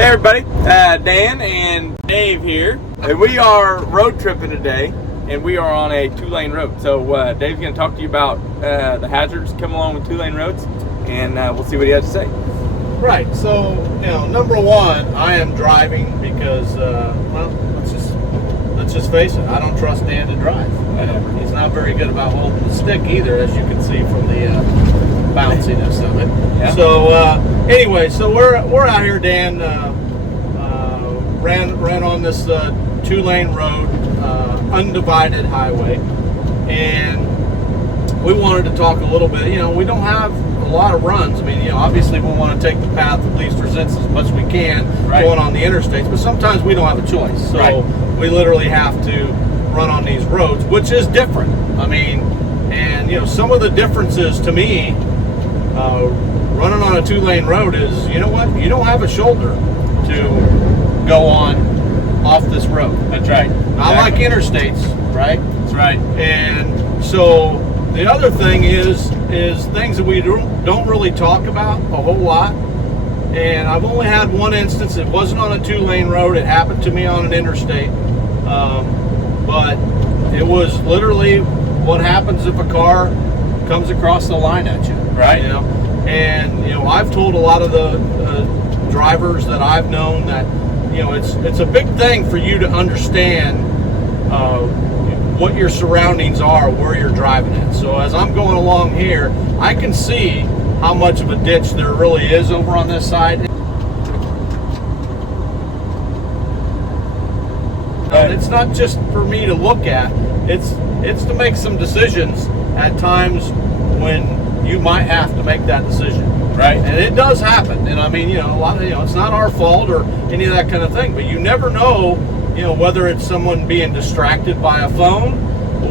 Hey everybody, Dan and Dave here, and we are road tripping today, and we are on a 2-lane road. So Dave's going to talk to you about the hazards come along with 2-lane roads, and we'll see what he has to say. Right. So, number one, I am driving because, let's just face it, I don't trust Dan to drive. He's not very good about holding the stick either, as you can see from the bounciness of it. Yeah. So anyway, so we're out here. Dan ran on this 2-lane road, Undivided highway, and we wanted to talk a little bit. We don't have a lot of runs. I mean, obviously we want to take the path of least resistance as much as we can going on the interstates, but sometimes we don't have a choice. So we literally have to run on these roads, which is different. I mean, and some of the differences to me, running on a 2-lane road is, you don't have a shoulder to go on off this road. That's right. Not like interstates, right? That's right. And so the other thing is things that we don't really talk about a whole lot. And I've only had one instance. It wasn't on a 2-lane road. It happened to me on an interstate. But it was literally what happens if a car comes across the line at you. Right. And I've told a lot of the drivers that I've known that it's a big thing for you to understand what your surroundings are, where you're driving at. So as I'm going along here, I can see how much of a ditch there really is over on this side. And it's not just for me to look at, it's to make some decisions at times when you might have to make that decision. Right. And it does happen. And I mean, a lot of, it's not our fault or any of that kind of thing, but you never know, whether it's someone being distracted by a phone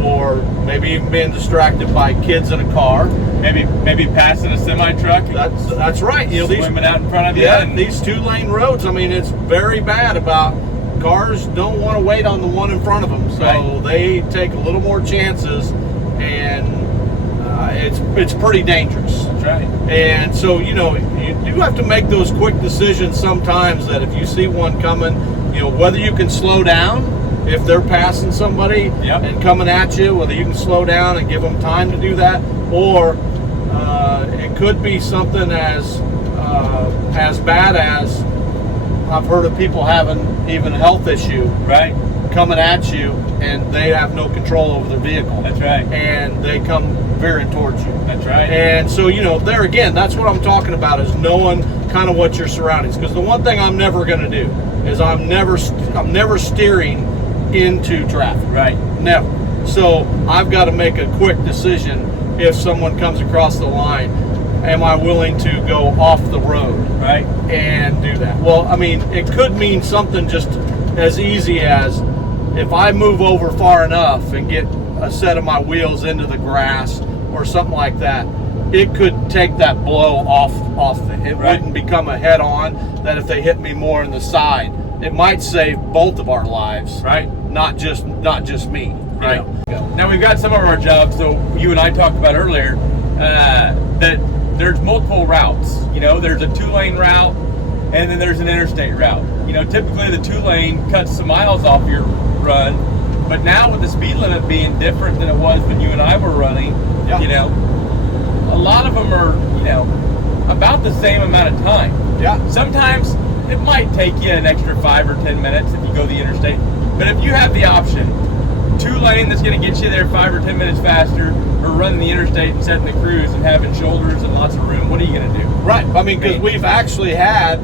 or maybe even being distracted by kids in a car. Maybe passing a semi-truck. That's right. Swimming out in front of you. Yeah, these 2-lane roads, I mean, it's very bad about cars don't want to wait on the one in front of them. So they take a little more chances, and it's pretty dangerous. That's right. And so, you do have to make those quick decisions sometimes, that if you see one coming, whether you can slow down if they're passing somebody and coming at you, whether you can slow down and give them time to do that, or it could be something as bad as I've heard of people having even a health issue, coming at you, and they have no control over their vehicle. That's right. And they come veering towards you. That's right. And so, there again, that's what I'm talking about, is knowing kind of what your surroundings. Because the one thing I'm never going to do is I'm never steering into traffic. Right. Never. So I've got to make a quick decision if someone comes across the line. Am I willing to go off the road, and do that? Well, I mean, it could mean something just as easy as if I move over far enough and get a set of my wheels into the grass or something like that, it could take that blow off it wouldn't become a head-on, that if they hit me more in the side, it might save both of our lives, not just me. Now we've got some of our jobs, so you and I talked about earlier, that there's multiple routes. There's a 2-lane route, and then there's an interstate route. Typically the 2-lane cuts some miles off your run, but now with the speed limit being different than it was when you and I were running, a lot of them are, about the same amount of time. Sometimes it might take you an extra 5 or 10 minutes if you go the interstate, but if you have the option, 2-lane that's going to get you there 5 or 10 minutes faster, or running the interstate and setting the cruise and having shoulders and lots of room, what are you going to do? Right. I mean, because we've actually had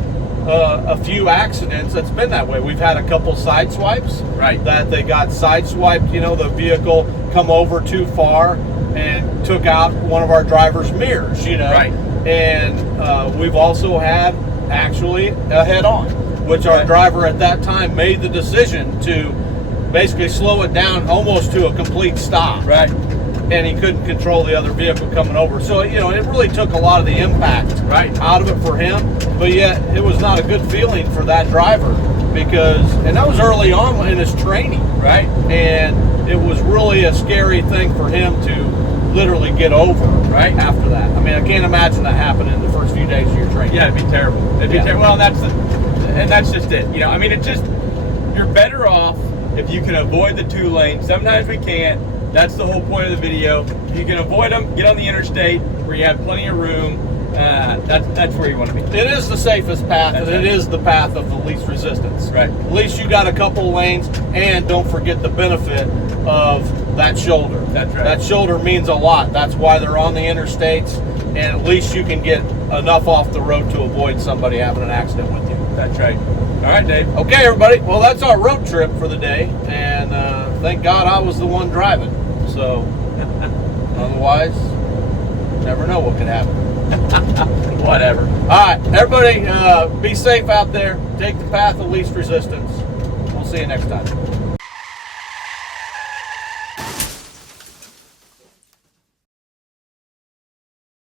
a few accidents that's been that way. We've had a couple side swipes. That they got side swiped, the vehicle come over too far and took out one of our driver's mirrors, And we've also had actually a head-on, which our driver at that time made the decision to basically slow it down almost to a complete stop. And he couldn't control the other vehicle coming over. So, it really took a lot of the impact out of it for him. But yet, it was not a good feeling for that driver, and that was early on in his training. And it was really a scary thing for him to literally get over after that. I mean, I can't imagine that happening in the first few days of your training. Yeah, it'd be terrible. It'd be terrible. Well, that's the And that's just it. You know, I mean, it's just, you're better off if you can avoid the 2 lanes. Sometimes we can't. That's the whole point of the video. If you can avoid them, get on the interstate where you have plenty of room. That's where you want to be. It is the safest path, and it is the path of the least resistance. Right. At least you got a couple lanes, and don't forget the benefit of that shoulder. That's right. That shoulder means a lot. That's why they're on the interstates, and at least you can get enough off the road to avoid somebody having an accident with you. That's right. All right, Dave. Okay, everybody. Well, that's our road trip for the day, and thank God I was the one driving. So, otherwise, never know what could happen. Whatever. All right, everybody, be safe out there. Take the path of least resistance. We'll see you next time.